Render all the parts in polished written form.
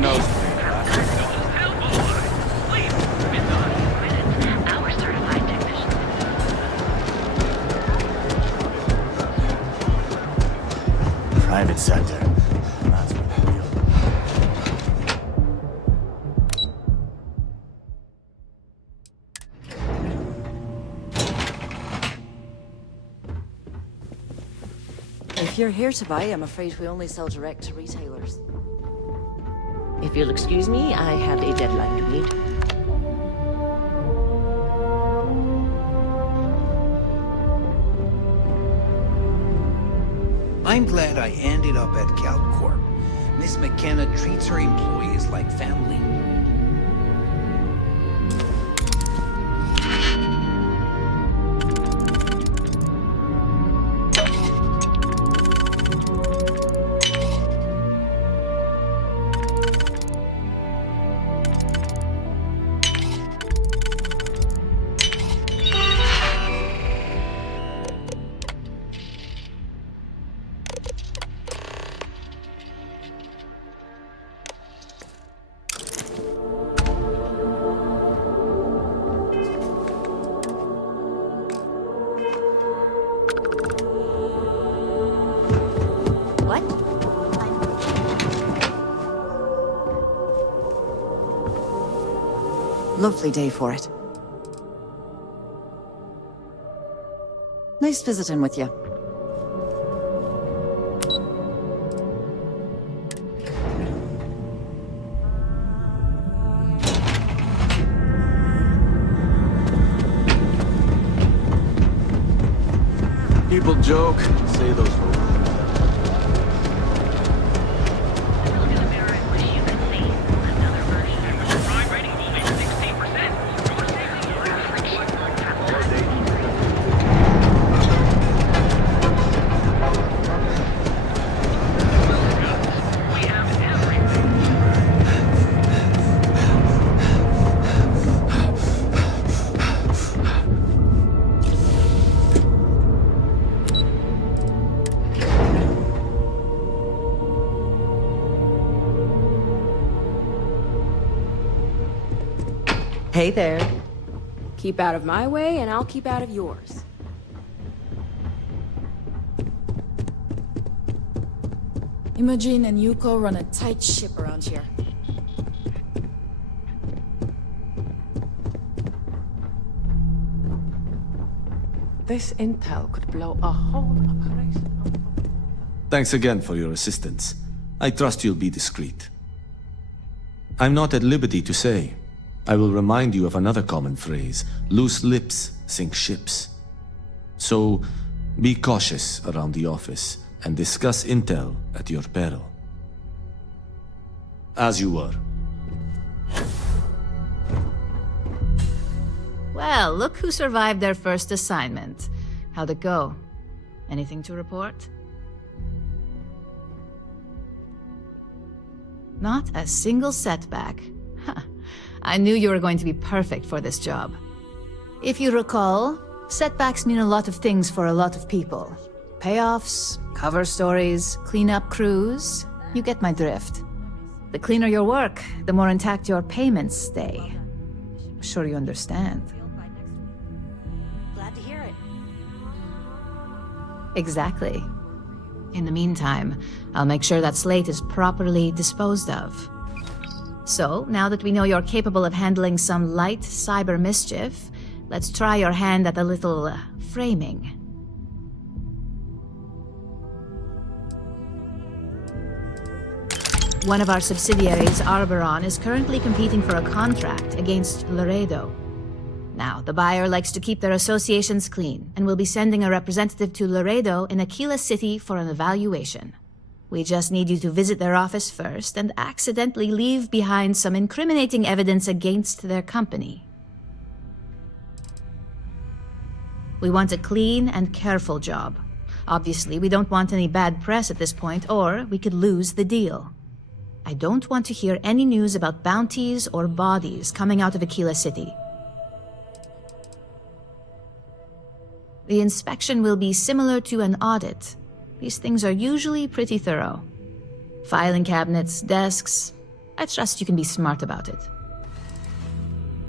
nose. Our certified technicians. Private sector. That's what they feel. If you're here to buy, I'm afraid we only sell direct to retailers. If you'll excuse me, I have a deadline to meet. I'm glad I ended up at CalCorp. Miss McKenna treats her employees like family. What? Lovely day for it. Nice visiting with you. People joke, say those words. Look in the mirror and wish you could see another version. Crime rating of only 16%. Your safety, your we have everything. Hey there. Keep out of my way, and I'll keep out of yours. Imogen and Yuko run a tight ship around here. This intel could blow a whole operation up. Thanks again for your assistance. I trust you'll be discreet. I'm not at liberty to say. I will remind you of another common phrase: loose lips sink ships. So, be cautious around the office and discuss intel at your peril. As you were. Well, look who survived their first assignment. How'd it go? Anything to report? Not a single setback. Huh. I knew you were going to be perfect for this job. If you recall, setbacks mean a lot of things for a lot of people. Payoffs, cover stories, cleanup crews. You get my drift. The cleaner your work, the more intact your payments stay. I'm sure you understand. Glad to hear it. Exactly. In the meantime, I'll make sure that slate is properly disposed of. So, now that we know you're capable of handling some light cyber mischief, let's try your hand at a little framing. One of our subsidiaries, Arboron, is currently competing for a contract against Laredo. Now, the buyer likes to keep their associations clean, and will be sending a representative to Laredo in Aquila City for an evaluation. We just need you to visit their office first and accidentally leave behind some incriminating evidence against their company. We want a clean and careful job. Obviously, we don't want any bad press at this point, or we could lose the deal. I don't want to hear any news about bounties or bodies coming out of Aquila City. The inspection will be similar to an audit. These things are usually pretty thorough. Filing cabinets, desks, I trust you can be smart about it.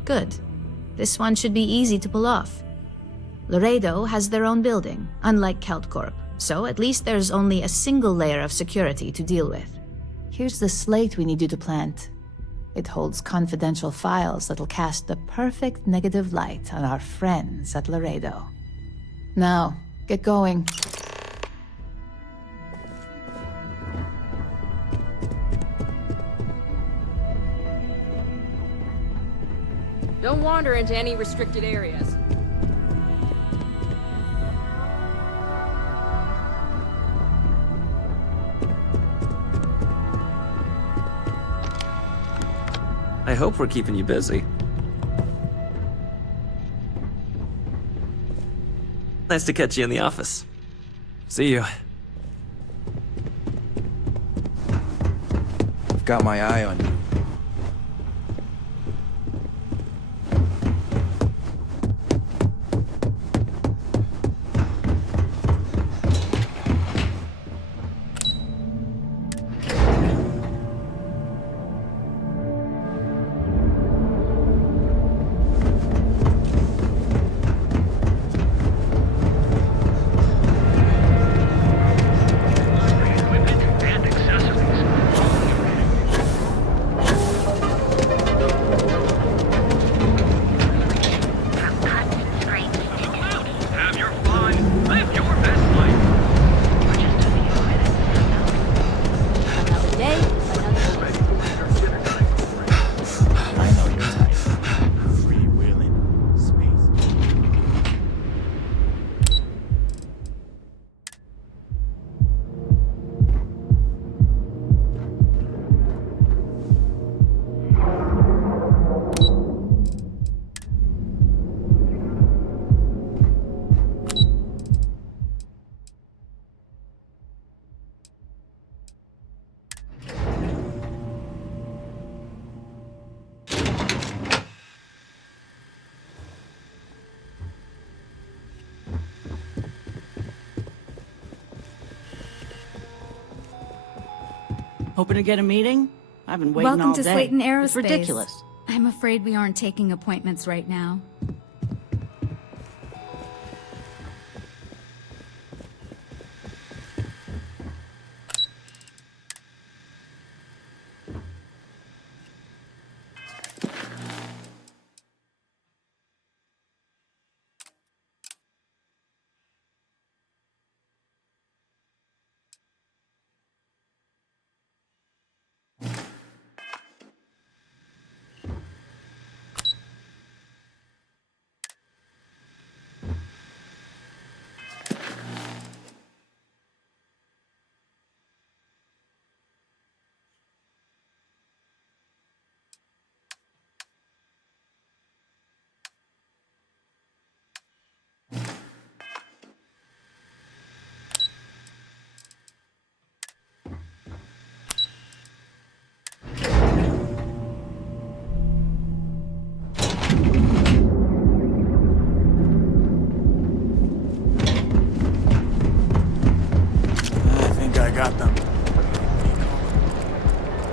Good. This one should be easy to pull off. Laredo has their own building, unlike CaltCorp, so at least there's only a single layer of security to deal with. Here's the slate we need you to plant. It holds confidential files that'll cast the perfect negative light on our friends at Laredo. Now, get going. Don't wander into any restricted areas. I hope we're keeping you busy. Nice to catch you in the office. See you. I've got my eye on you. And accessories. Have your fun. Live your best life. Another day, another I know your type. Freewheeling space. Hoping to get a meeting? I've been waiting all day. Welcome to Slayton Aerospace. It's ridiculous. I'm afraid we aren't taking appointments right now. I think I got them.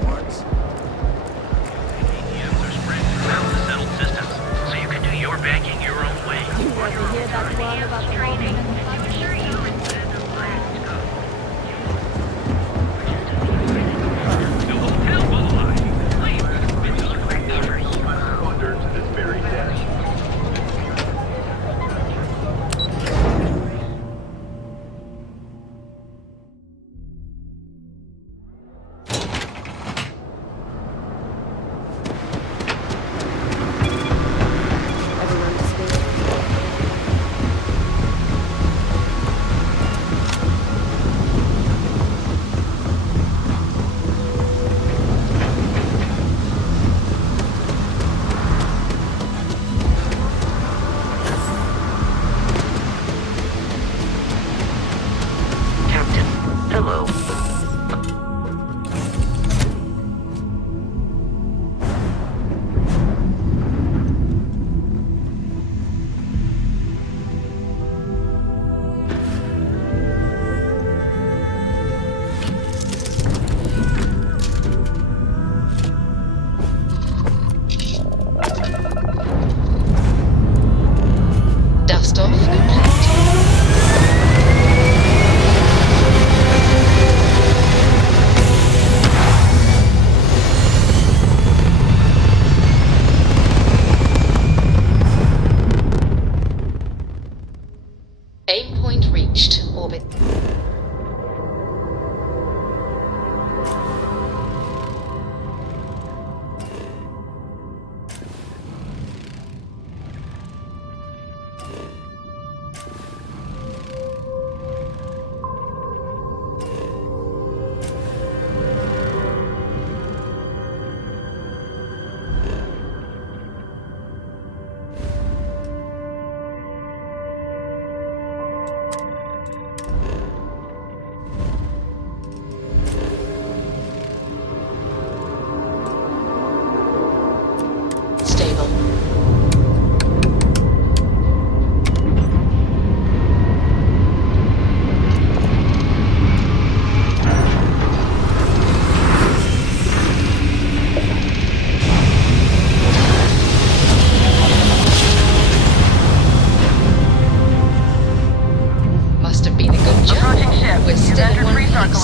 Warrants? ATMs are spread throughout the settled systems, so you can do your banking your own way. You ever hear that one about the Training. moment? I'm sure you intend to last go. The hotel Bohai. Please, Wander to this very dash.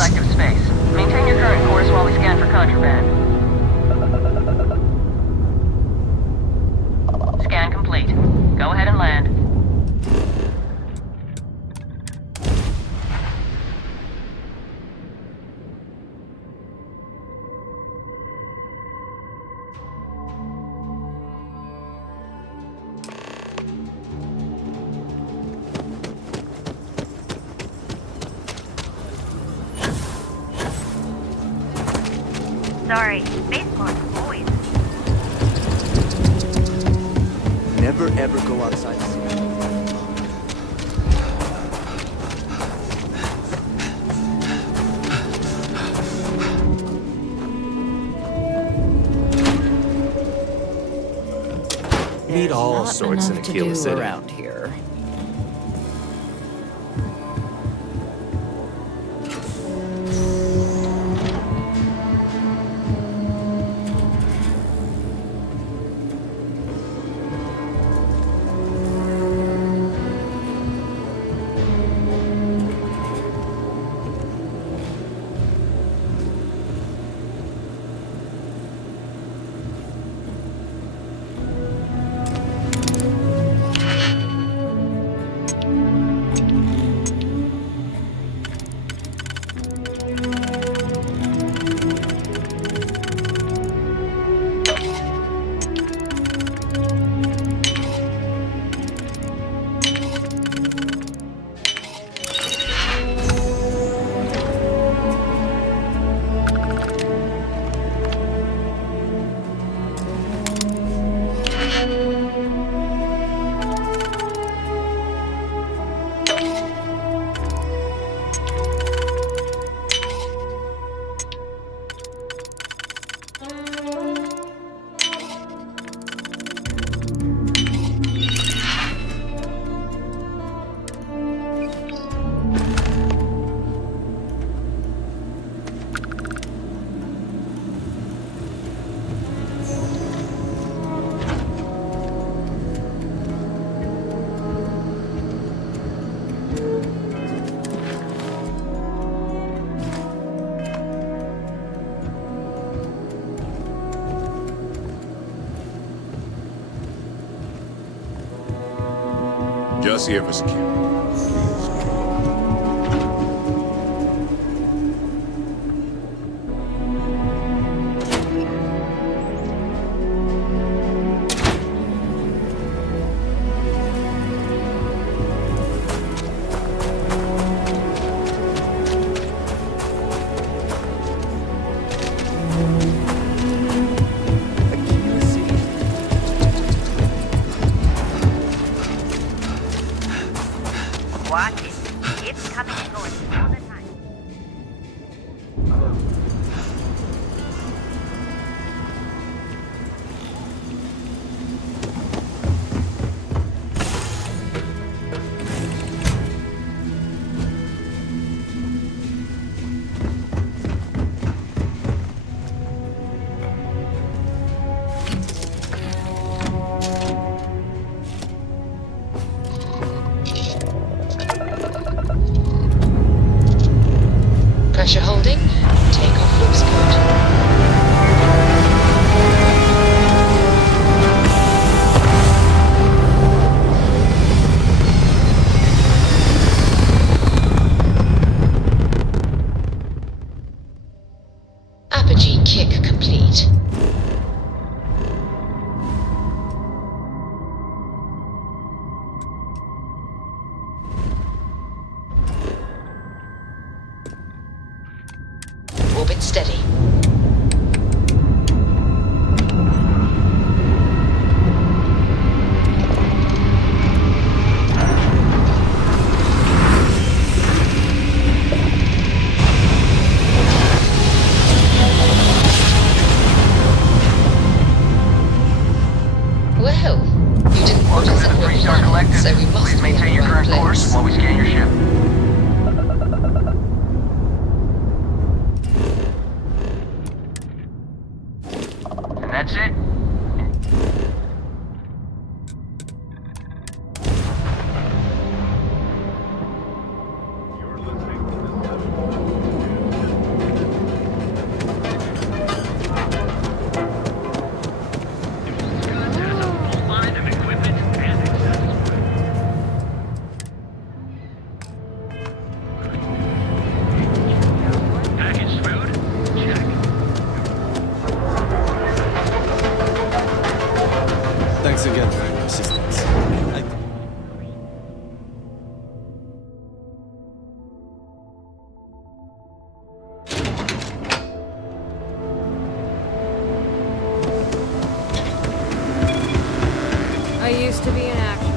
active space. Maintain your current course while we scan for contraband. Scan complete. Go ahead and land. Sorry, spaceport always. Never ever go outside the city. Meet all sorts in Aquila City. Around here. Just here for security. Watch it. It's coming and going all the time. Pressure holding. Takeoff looks good. Apogee kick complete. Orbit steady. Well, you didn't put us in Orbit 1, so we must be in the right place. While we scan your ship. Nice to be in action.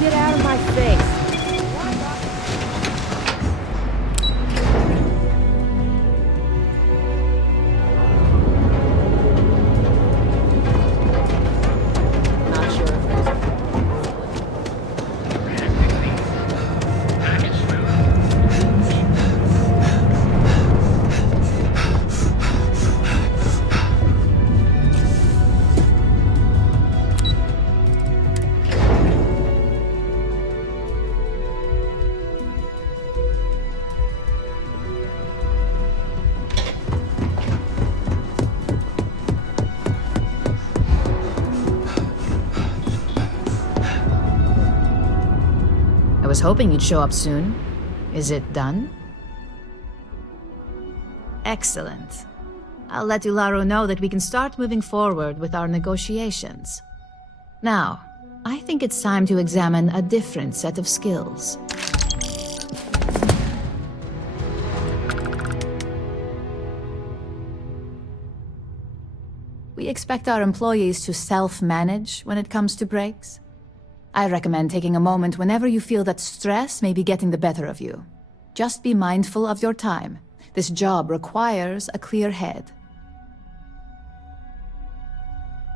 Get out of my face. Not sure if there's I was hoping you'd show up soon. Is it done? Excellent. I'll let Ularo know that we can start moving forward with our negotiations. Now, I think it's time to examine a different set of skills. We expect our employees to self-manage when it comes to breaks. I recommend taking a moment whenever you feel that stress may be getting the better of you. Just be mindful of your time. This job requires a clear head.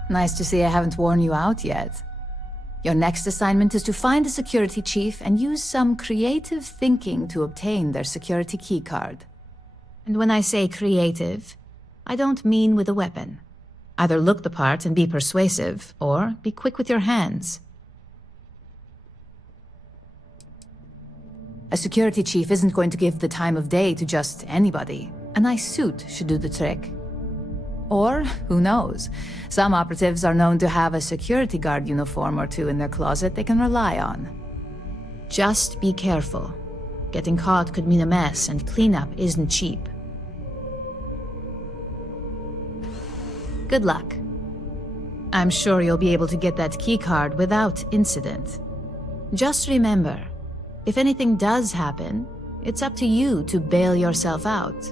Nice to see I haven't worn you out yet. Your next assignment is to find a security chief and use some creative thinking to obtain their security keycard. And when I say creative, I don't mean with a weapon. Either look the part and be persuasive, or be quick with your hands. A security chief isn't going to give the time of day to just anybody. A nice suit should do the trick. Or, who knows, some operatives are known to have a security guard uniform or two in their closet they can rely on. Just be careful. Getting caught could mean a mess, and cleanup isn't cheap. Good luck. I'm sure you'll be able to get that keycard without incident. Just remember, if anything does happen, it's up to you to bail yourself out.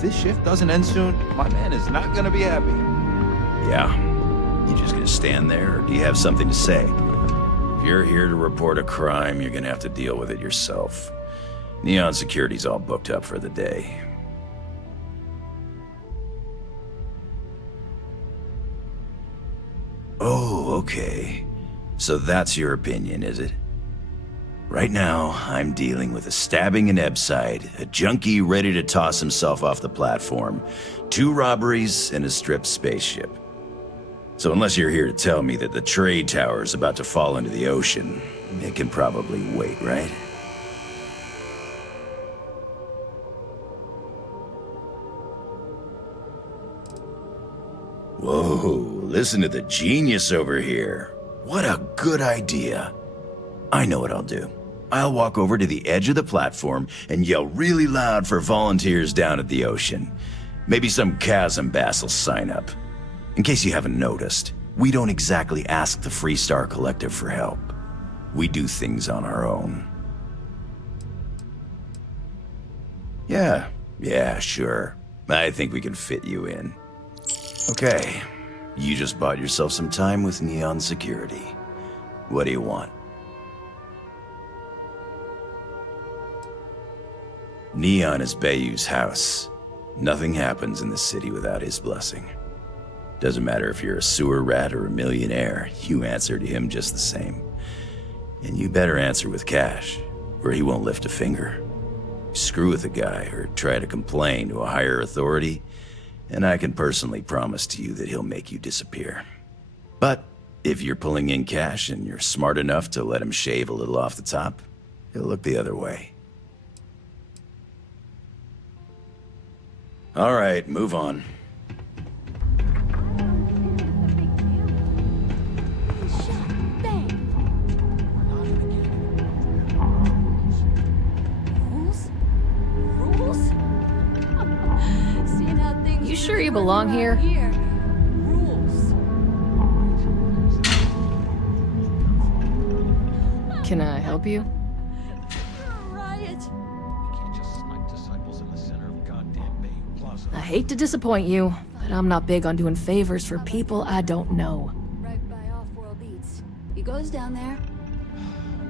This shift doesn't end soon, my man is not gonna be happy. Yeah. You just gonna stand there, or do you have something to say? If you're here to report a crime, you're gonna have to deal with it yourself. Neon Security's all booked up for the day. Okay. So that's your opinion, is it? Right now, I'm dealing with a stabbing in Ebside, a junkie ready to toss himself off the platform, 2 robberies, and a stripped spaceship. So unless you're here to tell me that the trade tower is about to fall into the ocean, it can probably wait, right? Whoa, listen to the genius over here. What a good idea. I know what I'll do. I'll walk over to the edge of the platform and yell really loud for volunteers down at the ocean. Maybe some chasm bass will sign up. In case you haven't noticed, we don't exactly ask the Freestar Collective for help. We do things on our own. Yeah, sure. I think we can fit you in. Okay, you just bought yourself some time with Neon Security. What do you want? Neon is Bayou's house. Nothing happens in the city without his blessing. Doesn't matter if you're a sewer rat or a millionaire, you answer to him just the same. And you better answer with cash, or he won't lift a finger. Screw with a guy or try to complain to a higher authority, and I can personally promise to you that he'll make you disappear. But if you're pulling in cash and you're smart enough to let him shave a little off the top, he'll look the other way. All right, move on. You sure you belong here? Can I help you? I hate to disappoint you, but I'm not big on doing favors for people I don't know. Right by Off-World Beats. He goes down there.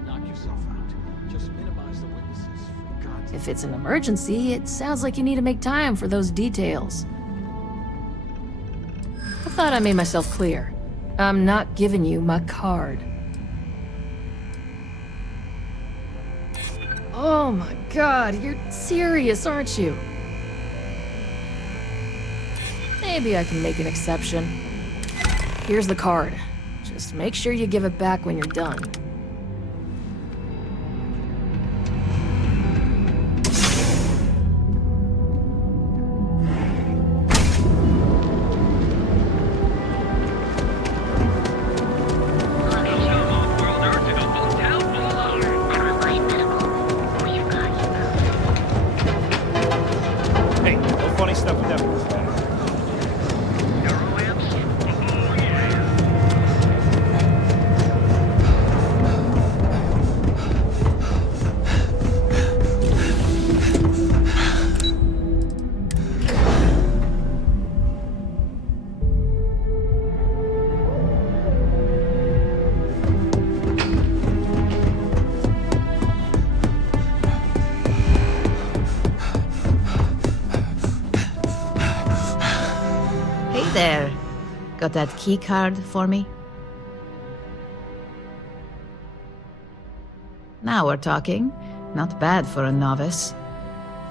Knock yourself out. Just minimize the witnesses. For God's If it's an emergency, it sounds like you need to make time for those details. I thought I made myself clear. I'm not giving you my card. Oh my God, you're serious, aren't you? Maybe I can make an exception. Here's the card. Just make sure you give it back when you're done. Hey, no funny stuff with that. There. Got that key card for me? Now we're talking. Not bad for a novice.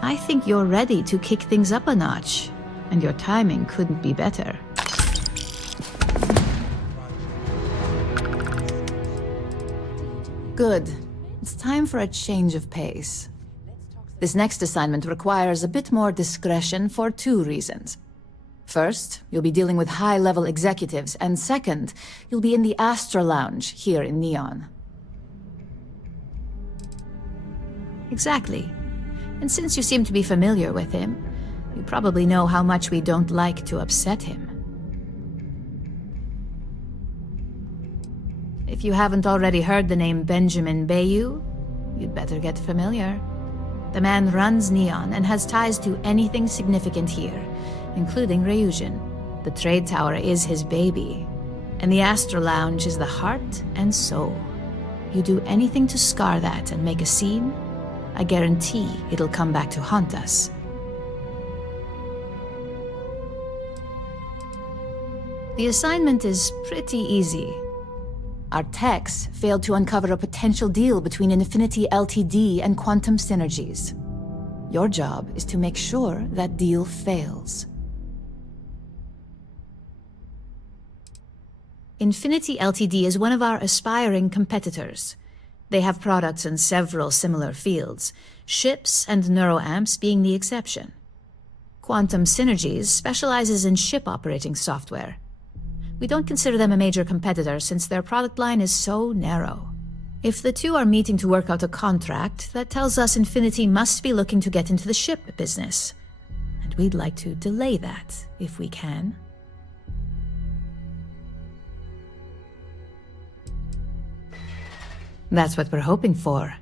I think you're ready to kick things up a notch, and your timing couldn't be better. Good. It's time for a change of pace. This next assignment requires a bit more discretion for 2 reasons. First, you'll be dealing with high-level executives, and second, you'll be in the Astra Lounge here in Neon. Exactly. And since you seem to be familiar with him, you probably know how much we don't like to upset him. If you haven't already heard the name Benjamin Bayou, you'd better get familiar. The man runs Neon and has ties to anything significant here, including Ryujin. The trade tower is his baby, and the Astra Lounge is the heart and soul. You do anything to scar that and make a scene, I guarantee it'll come back to haunt us. The assignment is pretty easy. Our techs failed to uncover a potential deal between Infinity Ltd. And Quantum Synergies. Your job is to make sure that deal fails. Infinity Ltd. Is one of our aspiring competitors. They have products in several similar fields, ships and neuroamps being the exception. Quantum Synergies specializes in ship operating software. We don't consider them a major competitor since their product line is so narrow. If the two are meeting to work out a contract, that tells us Infinity must be looking to get into the ship business. And we'd like to delay that, if we can. That's what we're hoping for.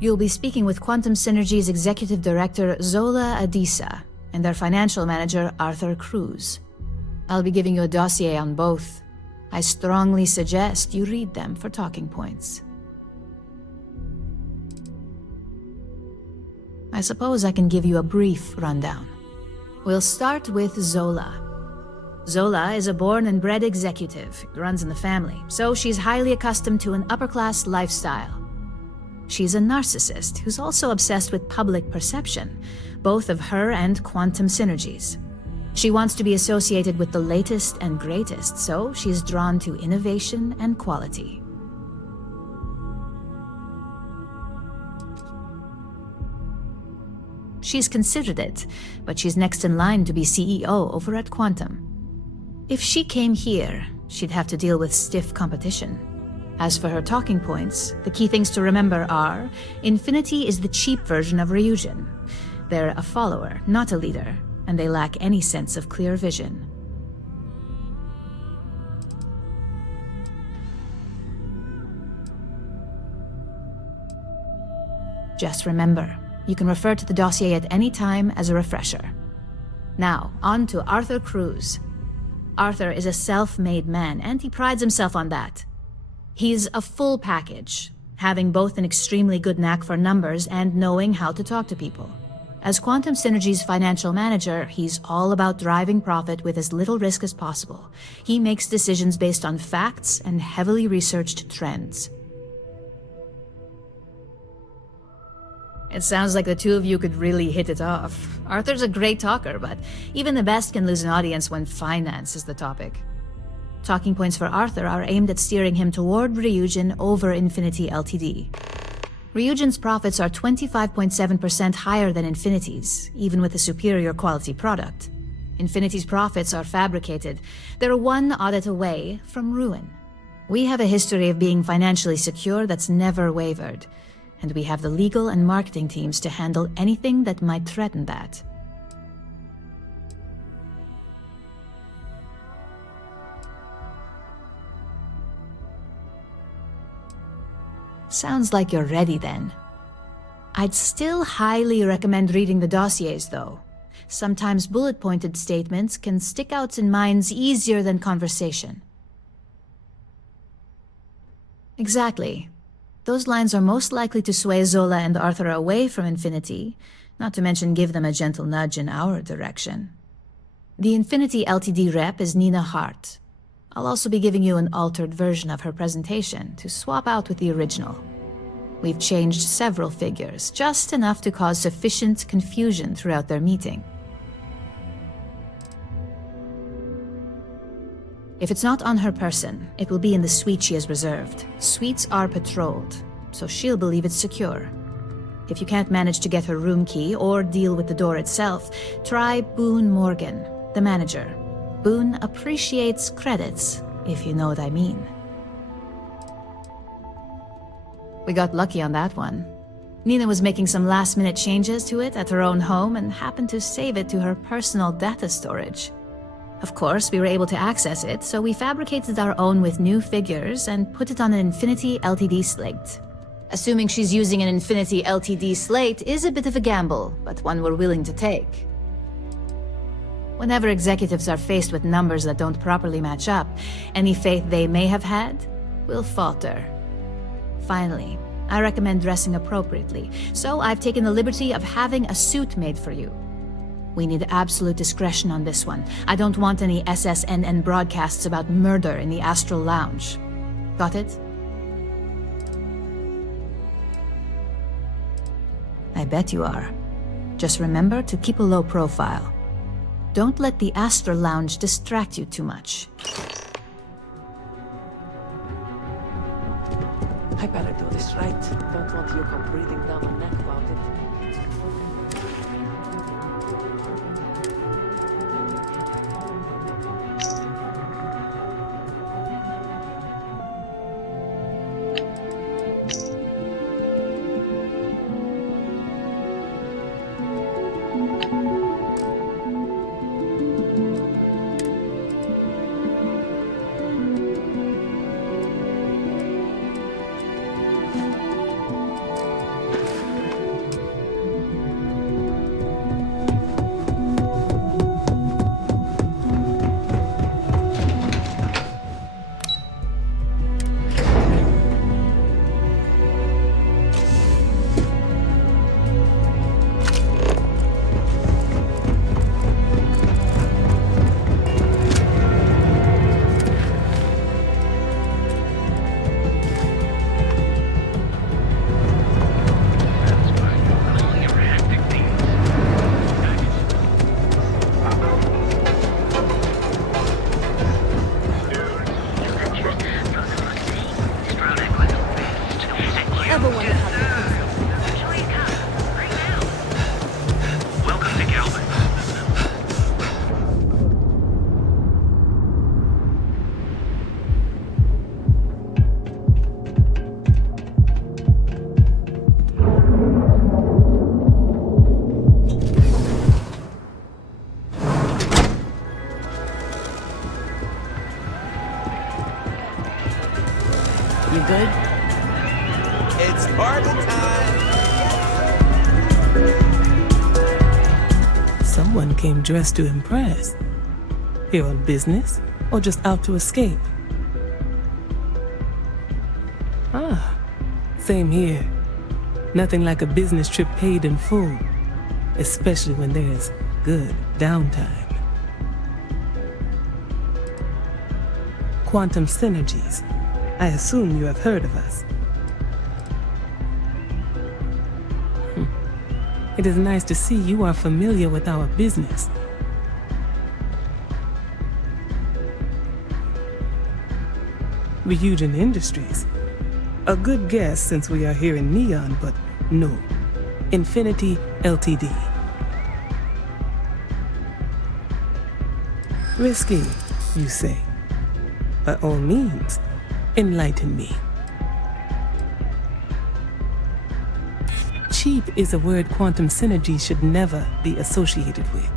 You'll be speaking with Quantum Synergy's Executive Director Zola Adisa and their Financial Manager Arthur Cruz. I'll be giving you a dossier on both. I strongly suggest you read them for talking points. I suppose I can give you a brief rundown. We'll start with Zola. Zola is a born and bred executive. It runs in the family, so she's highly accustomed to an upper-class lifestyle. She's a narcissist who's also obsessed with public perception, both of her and Quantum Synergies. She wants to be associated with the latest and greatest, so she's drawn to innovation and quality. She's considered it, but she's next in line to be CEO over at Quantum. If she came here, she'd have to deal with stiff competition. As for her talking points, the key things to remember are, Infinity is the cheap version of Ryujin. They're a follower, not a leader, and they lack any sense of clear vision. Just remember, you can refer to the dossier at any time as a refresher. Now, on to Arthur Cruz. Arthur is a self-made man, and he prides himself on that. He's a full package, having both an extremely good knack for numbers and knowing how to talk to people. As Quantum Synergy's financial manager, he's all about driving profit with as little risk as possible. He makes decisions based on facts and heavily researched trends. It sounds like the two of you could really hit it off. Arthur's a great talker, but even the best can lose an audience when finance is the topic. Talking points for Arthur are aimed at steering him toward Ryujin over Infinity Ltd. Ryujin's profits are 25.7% higher than Infinity's, even with a superior quality product. Infinity's profits are fabricated. They're one audit away from ruin. We have a history of being financially secure that's never wavered, and we have the legal and marketing teams to handle anything that might threaten that. Sounds like you're ready then. I'd still highly recommend reading the dossiers, though. Sometimes bullet-pointed statements can stick out in minds easier than conversation. Exactly. Those lines are most likely to sway Zola and Arthur away from Infinity, not to mention give them a gentle nudge in our direction. The Infinity Ltd rep is Nina Hart. I'll also be giving you an altered version of her presentation to swap out with the original. We've changed several figures, just enough to cause sufficient confusion throughout their meeting. If it's not on her person, it will be in the suite she has reserved. Suites are patrolled, so she'll believe it's secure. If you can't manage to get her room key or deal with the door itself, try Boone Morgan, the manager. Boone appreciates credits, if you know what I mean. We got lucky on that one. Nina was making some last-minute changes to it at her own home and happened to save it to her personal data storage. Of course, we were able to access it, so we fabricated our own with new figures and put it on an Infinity Ltd slate. Assuming she's using an Infinity Ltd slate is a bit of a gamble, but one we're willing to take. Whenever executives are faced with numbers that don't properly match up, any faith they may have had will falter. Finally, I recommend dressing appropriately, so I've taken the liberty of having a suit made for you. We need absolute discretion on this one. I don't want any SSNN broadcasts about murder in the Astral Lounge. Got it? I bet you are. Just remember to keep a low profile. Don't let the Astor Lounge distract you too much. I better do this right. Don't want you come breathing down my neck about it. You good? It's party time! Someone came dressed to impress. Here on business, or just out to escape? Ah, same here. Nothing like a business trip paid in full, especially when there's good downtime. Quantum Synergies. I assume you have heard of us. It is nice to see you are familiar with our business. Ryujin Industries. A good guess since we are here in Neon, but no. Infinity Ltd. Risky, you say. By all means, enlighten me. Cheap is a word Quantum Synergy should never be associated with.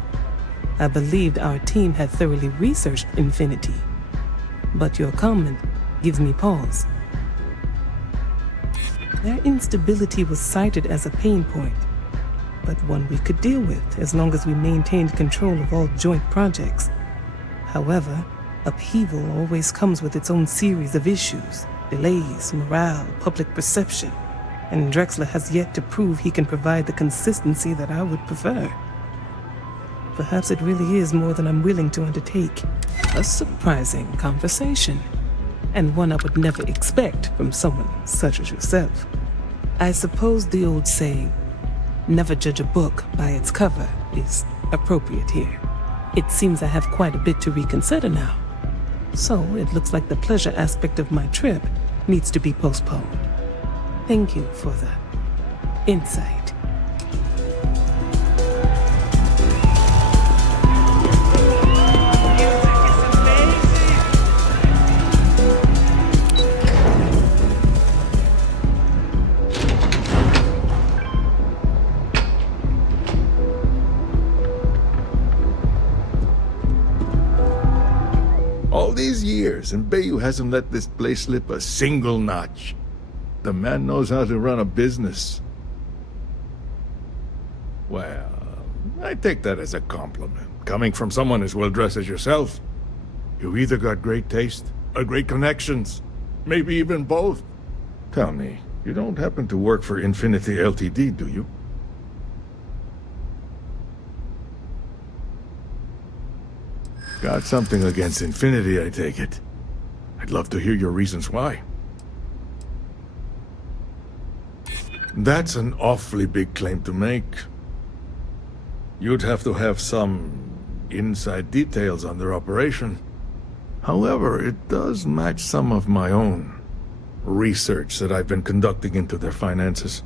I believed our team had thoroughly researched Infinity, but your comment gives me pause. Their instability was cited as a pain point, but one we could deal with as long as we maintained control of all joint projects. However, upheaval always comes with its own series of issues, delays, morale, public perception, and Drexler has yet to prove he can provide the consistency that I would prefer. Perhaps it really is more than I'm willing to undertake. A surprising conversation, and one I would never expect from someone such as yourself. I suppose the old saying, never judge a book by its cover, is appropriate here. It seems I have quite a bit to reconsider now. So it looks like the pleasure aspect of my trip needs to be postponed. Thank you for the insight. All these years, and Bayou hasn't let this place slip a single notch. The man knows how to run a business. Well, I take that as a compliment. Coming from someone as well-dressed as yourself. You either got great taste, or great connections. Maybe even both. Tell me, you don't happen to work for Infinity Ltd, do you? Got something against Infinity, I take it. I'd love to hear your reasons why. That's an awfully big claim to make. You'd have to have some inside details on their operation. However, it does match some of my own research that I've been conducting into their finances.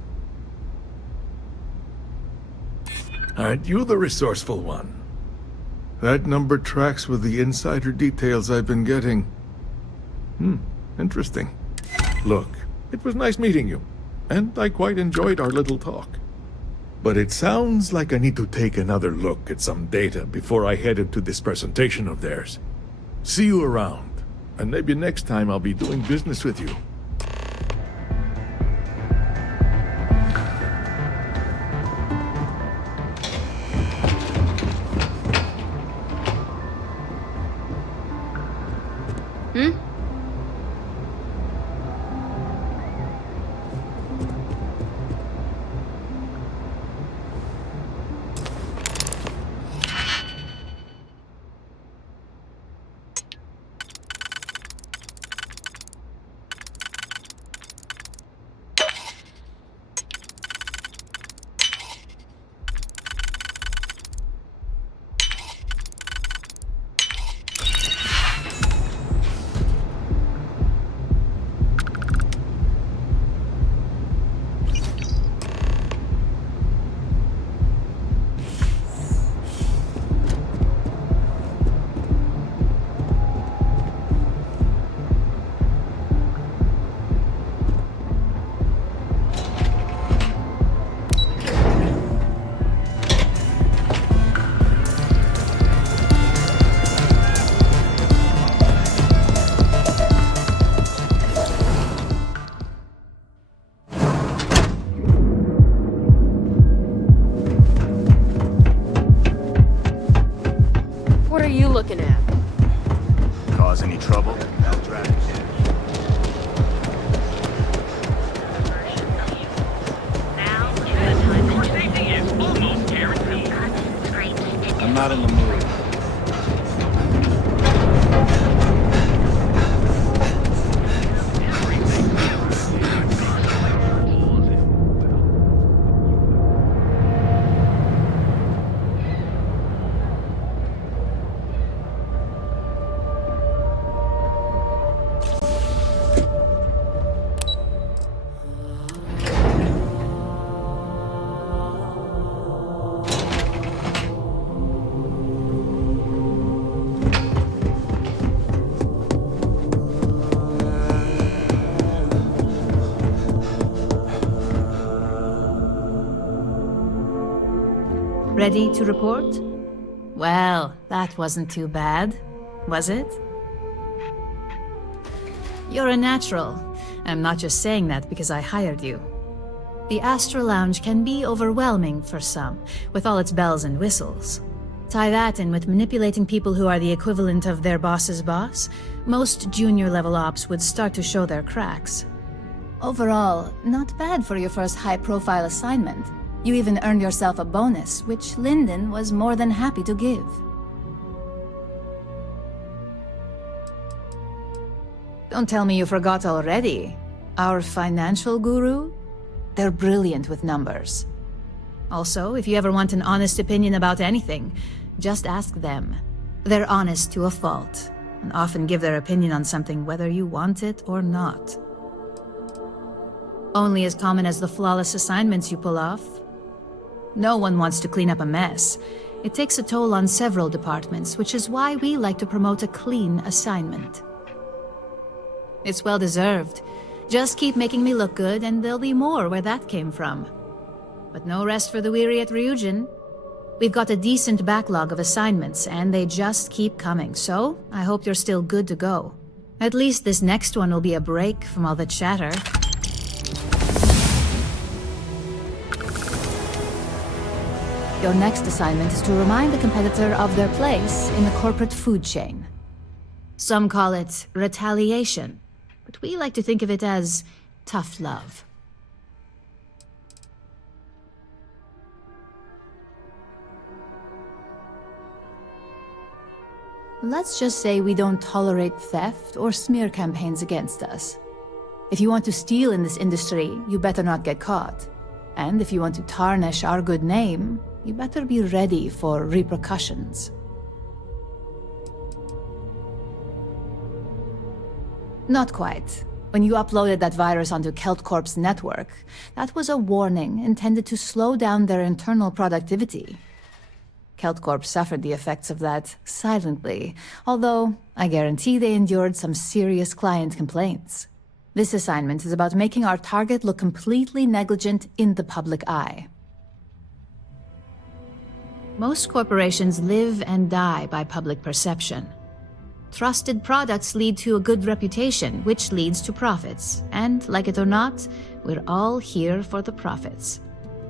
Aren't you the resourceful one? That number tracks with the insider details I've been getting. Interesting. Look, it was nice meeting you, and I quite enjoyed our little talk. But it sounds like I need to take another look at some data before I head into this presentation of theirs. See you around, and maybe next time I'll be doing business with you. Looking at? Cause any trouble? I'm not in the mood. Ready to report? Well, that wasn't too bad, was it? You're a natural. I'm not just saying that because I hired you. The Astral Lounge can be overwhelming for some, with all its bells and whistles. Tie that in with manipulating people who are the equivalent of their boss's boss, most junior-level ops would start to show their cracks. Overall, not bad for your first high-profile assignment. You even earned yourself a bonus, which Lyndon was more than happy to give. Don't tell me you forgot already. Our financial guru? They're brilliant with numbers. Also, if you ever want an honest opinion about anything, just ask them. They're honest to a fault, and often give their opinion on something whether you want it or not. Only as common as the flawless assignments you pull off. No one wants to clean up a mess. It takes a toll on several departments, which is why we like to promote a clean assignment. It's well deserved. Just keep making me look good, and there'll be more where that came from. But no rest for the weary at Ryujin. We've got a decent backlog of assignments, and they just keep coming, so I hope you're still good to go. At least this next one will be a break from all the chatter. Your next assignment is to remind the competitor of their place in the corporate food chain. Some call it retaliation, but we like to think of it as tough love. Let's just say we don't tolerate theft or smear campaigns against us. If you want to steal in this industry, you better not get caught. And if you want to tarnish our good name, you better be ready for repercussions. Not quite. When you uploaded that virus onto KeltCorp's network, that was a warning intended to slow down their internal productivity. KeltCorp suffered the effects of that silently, although I guarantee they endured some serious client complaints. This assignment is about making our target look completely negligent in the public eye. Most corporations live and die by public perception. Trusted products lead to a good reputation, which leads to profits. And, like it or not, we're all here for the profits.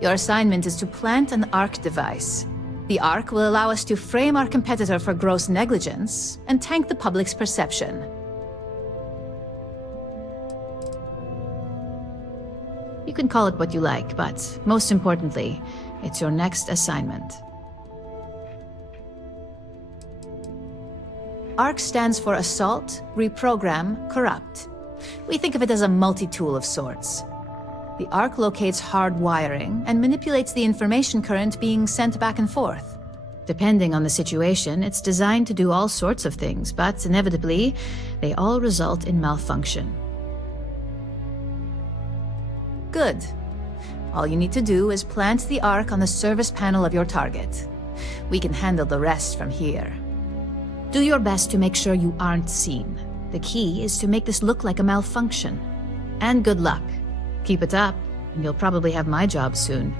Your assignment is to plant an ARC device. The ARC will allow us to frame our competitor for gross negligence and tank the public's perception. You can call it what you like, but most importantly, it's your next assignment. ARC stands for Assault, Reprogram, Corrupt. We think of it as a multi-tool of sorts. The ARC locates hard wiring and manipulates the information current being sent back and forth. Depending on the situation, it's designed to do all sorts of things, but inevitably, they all result in malfunction. Good. All you need to do is plant the ARC on the service panel of your target. We can handle the rest from here. Do your best to make sure you aren't seen. The key is to make this look like a malfunction. And good luck. Keep it up, and you'll probably have my job soon.